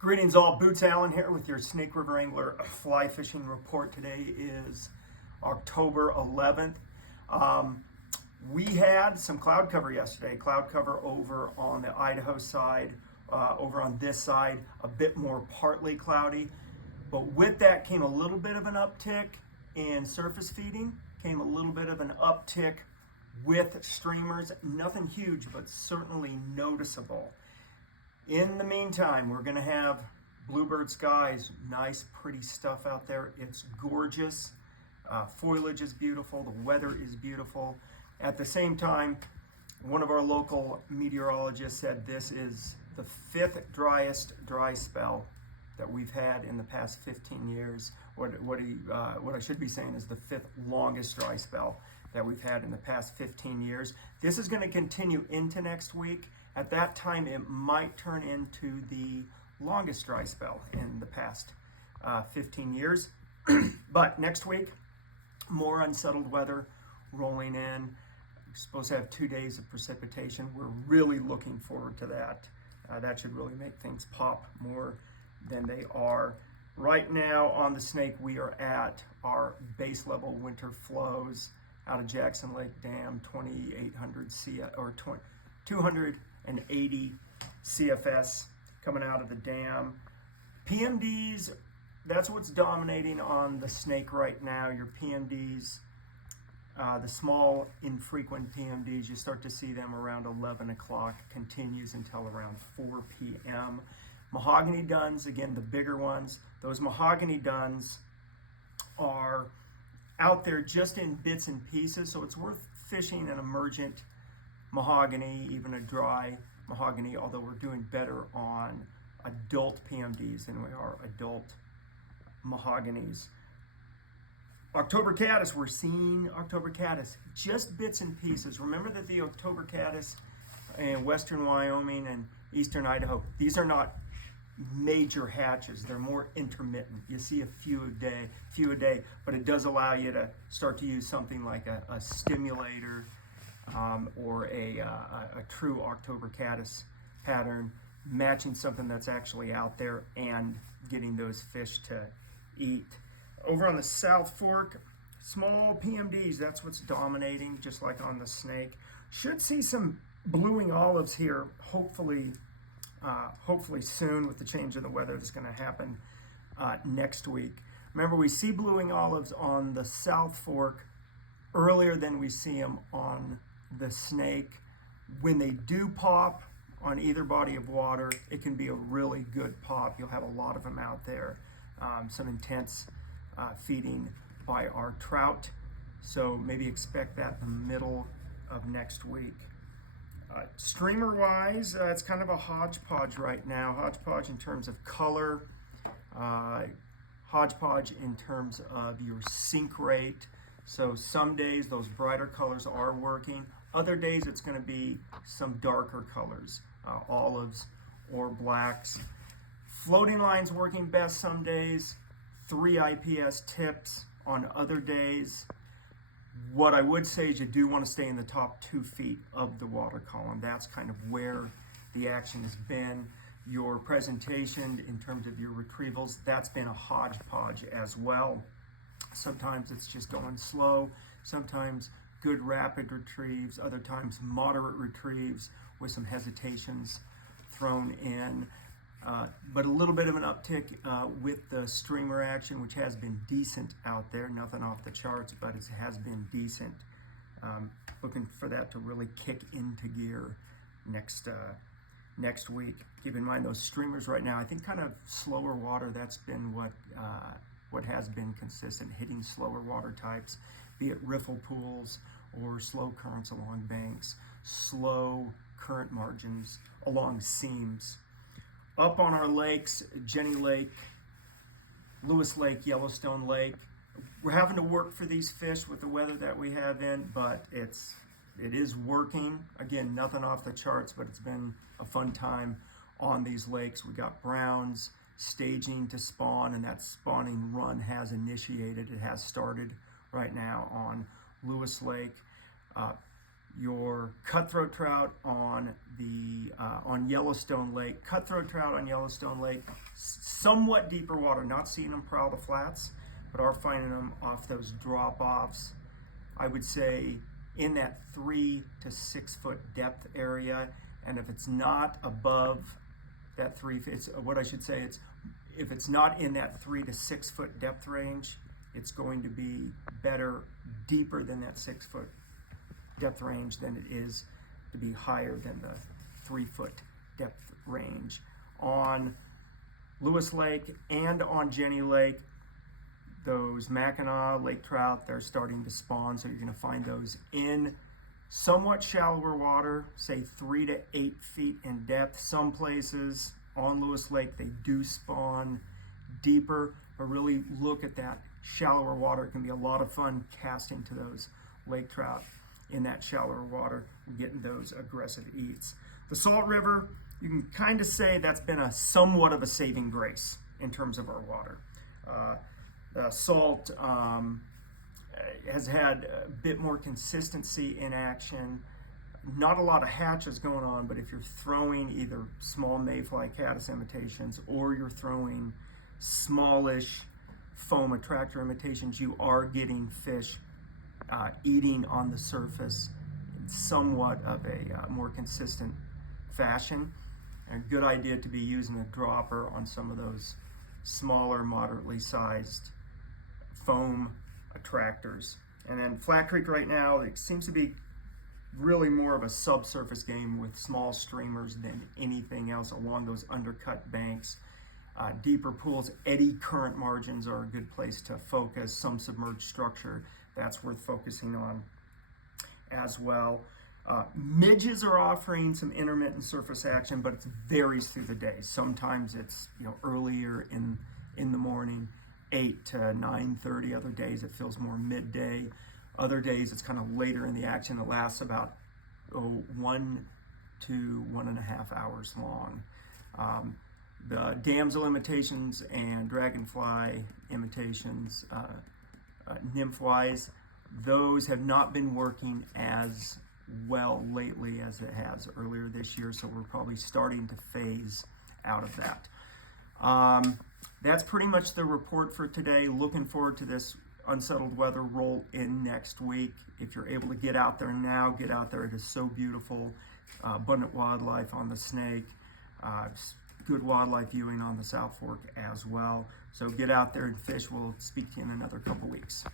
Greetings all, Boots Allen here with your Snake River Angler fly fishing report. Today is October 11th. We had some cloud cover yesterday, cloud cover over on the Idaho side, over on this side, a bit more partly cloudy. But with that came a little bit of an uptick in surface feeding, came a little bit of an uptick with streamers, nothing huge, but certainly noticeable. In the meantime, we're going to have bluebird skies, nice, pretty stuff out there. It's gorgeous. Foliage is beautiful. The weather is beautiful. At the same time, one of our local meteorologists said this is the 5th driest dry spell that we've had in the past 15 years. What I should be saying is the 5th longest dry spell that we've had in the past 15 years. This is going to continue into next week. At that time, it might turn into the longest dry spell in the past 15 years. But next week, more unsettled weather rolling in. We're supposed to have 2 days of precipitation. We're really looking forward to that. That should really make things pop more than they are. Right now on the Snake, we are at our base level winter flows out of Jackson Lake Dam, 2,800 or 280 CFS coming out of the dam. PMDs, that's what's dominating on the Snake right now. Your PMDs, the small infrequent PMDs, you start to see them around 11 o'clock, continues until around 4 p.m. Mahogany duns, again, the bigger ones. Those mahogany duns are out there just in bits and pieces, so it's worth fishing an emergent mahogany, even a dry mahogany, although we're doing better on adult PMDs than we are adult mahoganies. October caddis, we're seeing October caddis, just bits and pieces. Remember that the October caddis in western Wyoming and eastern Idaho, these are not major hatches, they're more intermittent. You see a few a day, but it does allow you to start to use something like a stimulator or a true October caddis pattern, matching something that's actually out there and getting those fish to eat. Over on the South Fork, small PMDs, that's what's dominating, just like on the Snake. Should see some bluing olives here, hopefully soon with the change in the weather that's going to happen next week. Remember, we see bluing olives on the South Fork earlier than we see them on the Snake. When they do pop on either body of water, it can be a really good pop. You'll have a lot of them out there. Some intense feeding by our trout. So maybe expect that in the middle of next week. Streamer wise, it's kind of a hodgepodge right now. Hodgepodge in terms of color, hodgepodge in terms of your sink rate. So some days those brighter colors are working. Other days it's going to be some darker colors, olives or blacks. Floating lines working best some days, 3 IPS tips on other days. What I would say is you do want to stay in the top 2 feet of the water column. That's kind of where the action has been. Your presentation in terms of your retrievals, that's been a hodgepodge as well. Sometimes it's just going slow, sometimes good rapid retrieves, other times moderate retrieves with some hesitations thrown in. But a little bit of an uptick with the streamer action, which has been decent out there. Nothing off the charts, but it has been decent. Looking for that to really kick into gear next week. Keep in mind those streamers right now, I think kind of slower water, that's been what has been consistent, hitting slower water types, be it riffle pools or slow currents along banks, slow current margins along seams. Up on our lakes, Jenny Lake, Lewis Lake, Yellowstone Lake, we're having to work for these fish with the weather that we have in, but it is working. Again, nothing off the charts, but it's been a fun time on these lakes. We got browns staging to spawn, and that spawning run has initiated. It has started right now on Lewis Lake. your cutthroat trout on the on Yellowstone Lake. Cutthroat trout on Yellowstone Lake, somewhat deeper water. Not seeing them prowl the flats, but are finding them off those drop-offs. I would say in that 3 to 6 foot depth area, and if it's not above that if it's not in that 3 to 6 foot depth range, it's going to be better deeper than that 6 foot depth range than it is to be higher than the 3 foot depth range. On Lewis Lake and on Jenny Lake, those Mackinac lake trout, they're starting to spawn, so you're going to find those in somewhat shallower water, say 3 to 8 feet in depth. Some places on Lewis Lake, they do spawn deeper, but really look at that shallower water. It can be a lot of fun casting to those lake trout in that shallower water and getting those aggressive eats. The Salt River, you can kind of say that's been a somewhat of a saving grace in terms of our water. The salt has had a bit more consistency in action. Not a lot of hatches going on, but if you're throwing either small mayfly caddis imitations or you're throwing smallish foam attractor imitations, you are getting fish eating on the surface in somewhat of a more consistent fashion. And a good idea to be using a dropper on some of those smaller, moderately sized foam attractors. And then Flat Creek right now, it seems to be really more of a subsurface game with small streamers than anything else along those undercut banks. Deeper pools, eddy current margins are a good place to focus. Some submerged structure, that's worth focusing on as well. Midges are offering some intermittent surface action, but it varies through the day. Sometimes it's earlier in the morning, 8 to 9:30. Other days it feels more midday. Other days it's kind of later in the action. It lasts about 1 to 1.5 hours long. The damsel imitations and dragonfly imitations, nymph-wise, those have not been working as well lately as it has earlier this year, so we're probably starting to phase out of that. That's pretty much the report for today. Looking forward to this unsettled weather roll in next week. If you're able to get out there now, get out there. It is so beautiful. Abundant wildlife on the Snake. Good wildlife viewing on the South Fork as well. So get out there and fish. We'll speak to you in another couple weeks.